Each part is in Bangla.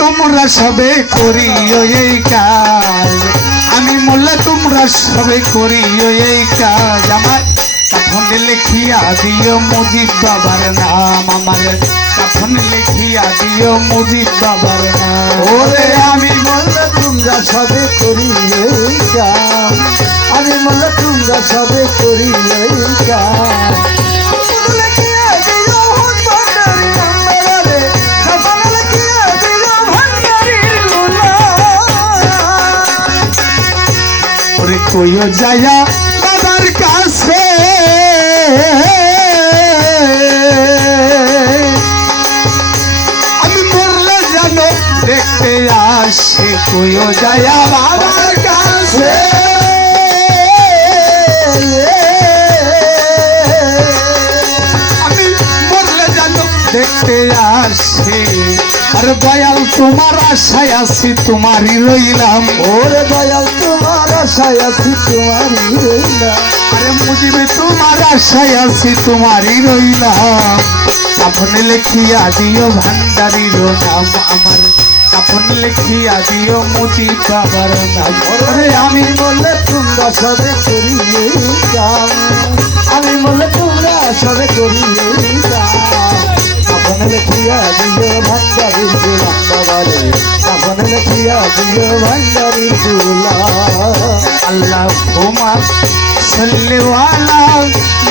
তোমরা সবে করিও এই কাজ। আমি মোল্লা, তোমরা সবে করিও এই কাজ। আমার কাফনে লিখিয়া দিও মুজিব বাবার নাম। আমার কাফনে লিখিয়া দিও মুজিব বাবার নাম। ওরে, আমি বললে তোমরা সবে করি এই কাম আমি বললে তোমরা সবে করি এই কাম কইও যায়া বাবার কাছে। আমি মরলে জানো দেখতে আসে কইও যায়া বাবার দয়াল তোমার আশায় আছি তোমারই রইলাম। ওরে দয়াল তোমার আশায় আছি তোমারই রইলাম। আরে মুজিবে তোমার আশায় আছি তোমারই রইলাম। কাফনে লেখিয়া দিও ভান্ডারির নাম আমার। কাফন লেখিয়া দিও মুজিব বাবার নাম। ওরে আমি বললে তোমরা সবে করি এই কাম আমি বললে তোমরা সবে করি এই কাম আপন লেখিয়া দিও ভান্ডারি গুলাম বাবারে আপন লেখিয়া দিও ভান্ডারি গুলাম আল্লাহ হুমা সাল্লিওয়ালা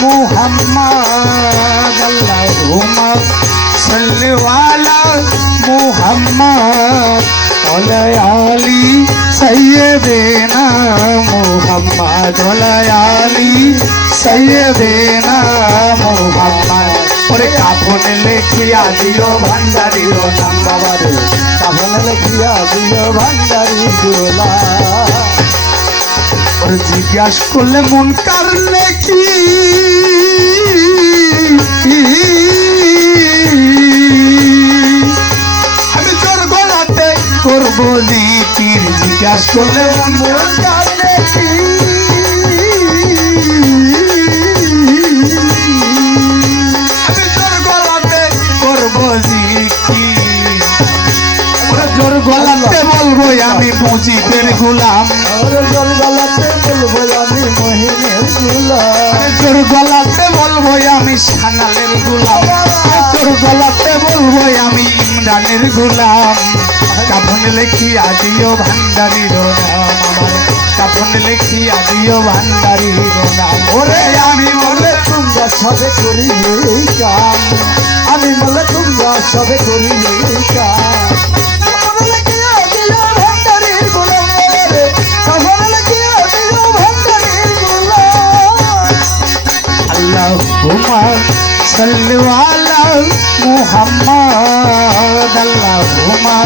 মুহাম্মদ। আল্লাহ হুমা সাল্লিওয়ালা মুহাম্মদ। ওলায়ালি সৈয়দেনা মুহাম্মদ। ওলায়ালি সৈয়দেনা মুহাম্মদ। ওরে কাফনে লেখিয়া দিও ভান্ডারিও নাম বাবারে আপন লেখিয়া দিও ভান্ডারি গুলাম ওর জিজ্ঞাস করলে মন কারণে কি আমি তোর গলাতে করব জিকির জিজ্ঞাস করলে মন মন মুজিবের গোলাম। জল গলাতে বলব আমি মহিনের গুলাম তোর গলাতে বলব আমি সানালের গোলাম। তোর গলাতে বলব আমি ইমরানের গোলাম। কাফন লেখি আদিও ভান্ডারির নাম। কাফন লেখি আদিও ভান্ডারির নাম। ওরে আমি বলে তোমরা সবে করি এই কাম। আমি বলে তোমরা সবে করি এই কাম। হুমা সাল্লাল্লাহু মুহাম্মদ আল্লাহ হুমা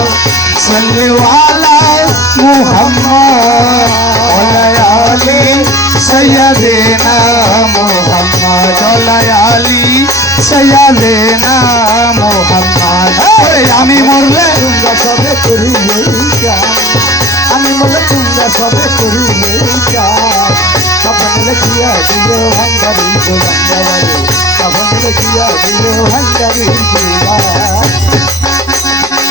সাল্লাল্লাহু মুহাম্মদ ওলায়ালি সাইয়্যিদিনা মুহাম্মদ ওলায়ালি সাইয়্যিদিনা মুহাম্মদ ওরে আমি মরলে তোমরা সবে করি এই কাম আমি বলে তোমরা সবে করি এই কাম তখন লেখিয়া দিও ভান্ডারি ভান্ডারি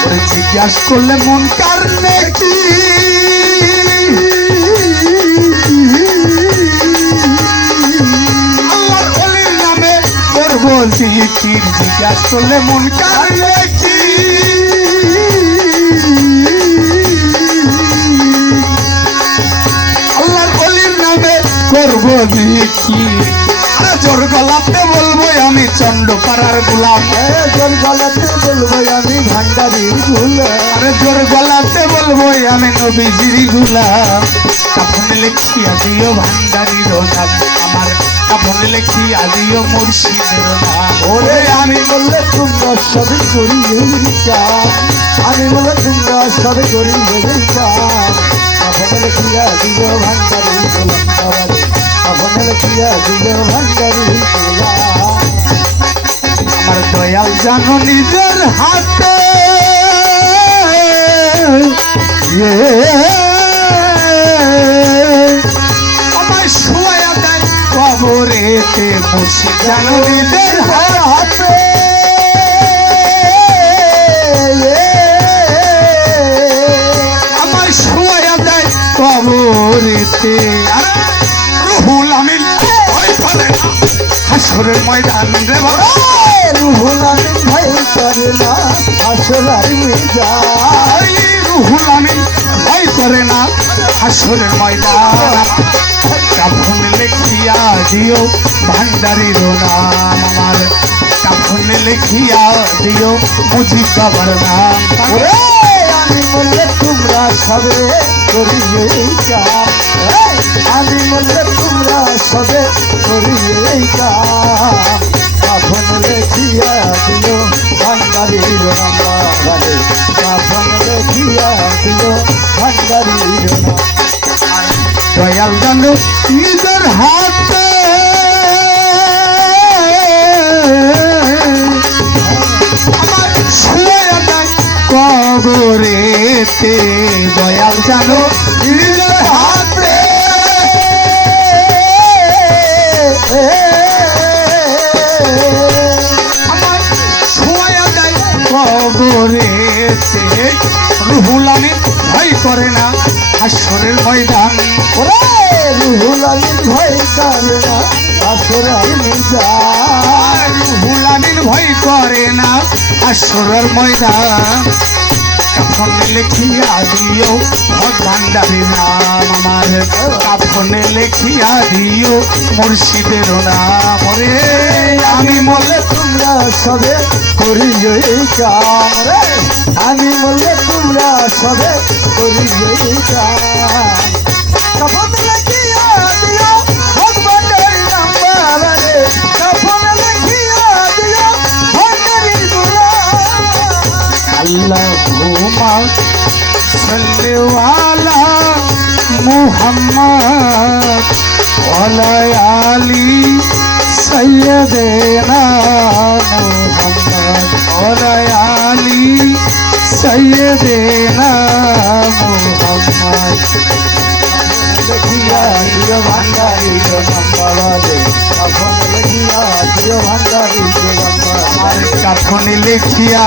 ওরে জিজ্ঞাস করলে মন কারণে কি আল্লাহর নামে করব জিজ্ঞাস করলে মন কারণে কি জিকির আরে জোর গলাতে বলব আমি চন্ডপাড়ার গোলাম জল গলাতে বলব আমি ভান্ডারির গোলাম জোর গলাতে বলব আমি নবীজির গুলাম কাফন লেখিয়া দিও ভান্ডারির নাম আমার কাফন লেখিয়া দিও মুর্শিদের নাম ওরে আমি বললে তোমরা সবে করি আমি বলে তোমরা সবে করি তখন লেখিয়া দিও ভান্ডারি গোলাম অবনল কিয়া দিও ভান্ডারি আমার দয়াল জানো নিজের হাতে। আমার শোয়া দেয় কবরেতে মুছে জানো নিজের হাতে। আমার শোয়া কবরেতে। আরে হাসরের ময়দান রে রুহুল আমিন ভাই করে না আসরার মিজা এই রুহুল আমিন ভয় করে না হাসরের ময়দান। কাফন লেখিয়া দিও ভান্ডারির নাম আমার। কাফন লেখিয়া দিও মুজিব বাবার নাম। আমি বললে তোমরা সবে করিয়ে কাম আমি বললে তোমরা সবে করিয়ে কাম কাফন লেখিয়া ভান্ডারির নাম্বারে। কাফন লেখিয়া ভান্ডারির দয়াল জানো নিজের হাতে কবরেতে দয়াল জানো হাতে। আমার শুয়ে দেয় কবরেতে রুহুল আমিন ভয় করে না, হাসরের ময়দান। ওরে রুহুল আমিন ভয় করে না আসরার মিজা ভুলামিন ভয় করে না আসরের ময়দান। কাফনে লেখিয়া দিও ভগবান্ডারি নাম আমার। কাফনে লেখিয়া দিও মুর্শিদের নাম রে। আমি মলে তোমরা সবে করিয়ে কাম রে। আমি বললে তোমরা সবে করিয়ে কাম। কখন লেখিয়া দিও ভগবানের নাম্বার রে। কখন লেখিয়া দিও আল্লাহ ঘুমা সল্লেওয়ালা মুহাম্মদ ওয়ালা আলী সৈয়দেনা মুহাম্মদ ওয়ালা আলী সৈয়দেনা মুহাম্মদ লেখিয়া ভান্ডারি ভান্ডারি লেখিয়া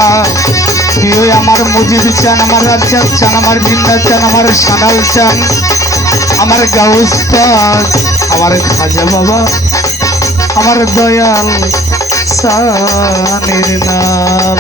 দিও আমার মুজিদ চান, আমার রাজ্জাক চান, আমার বিন্দা চান, আমার সানাল চান, আমার গাউস্তাদ আমার খাজা বাবা, আমার দয়াল সানের নাম।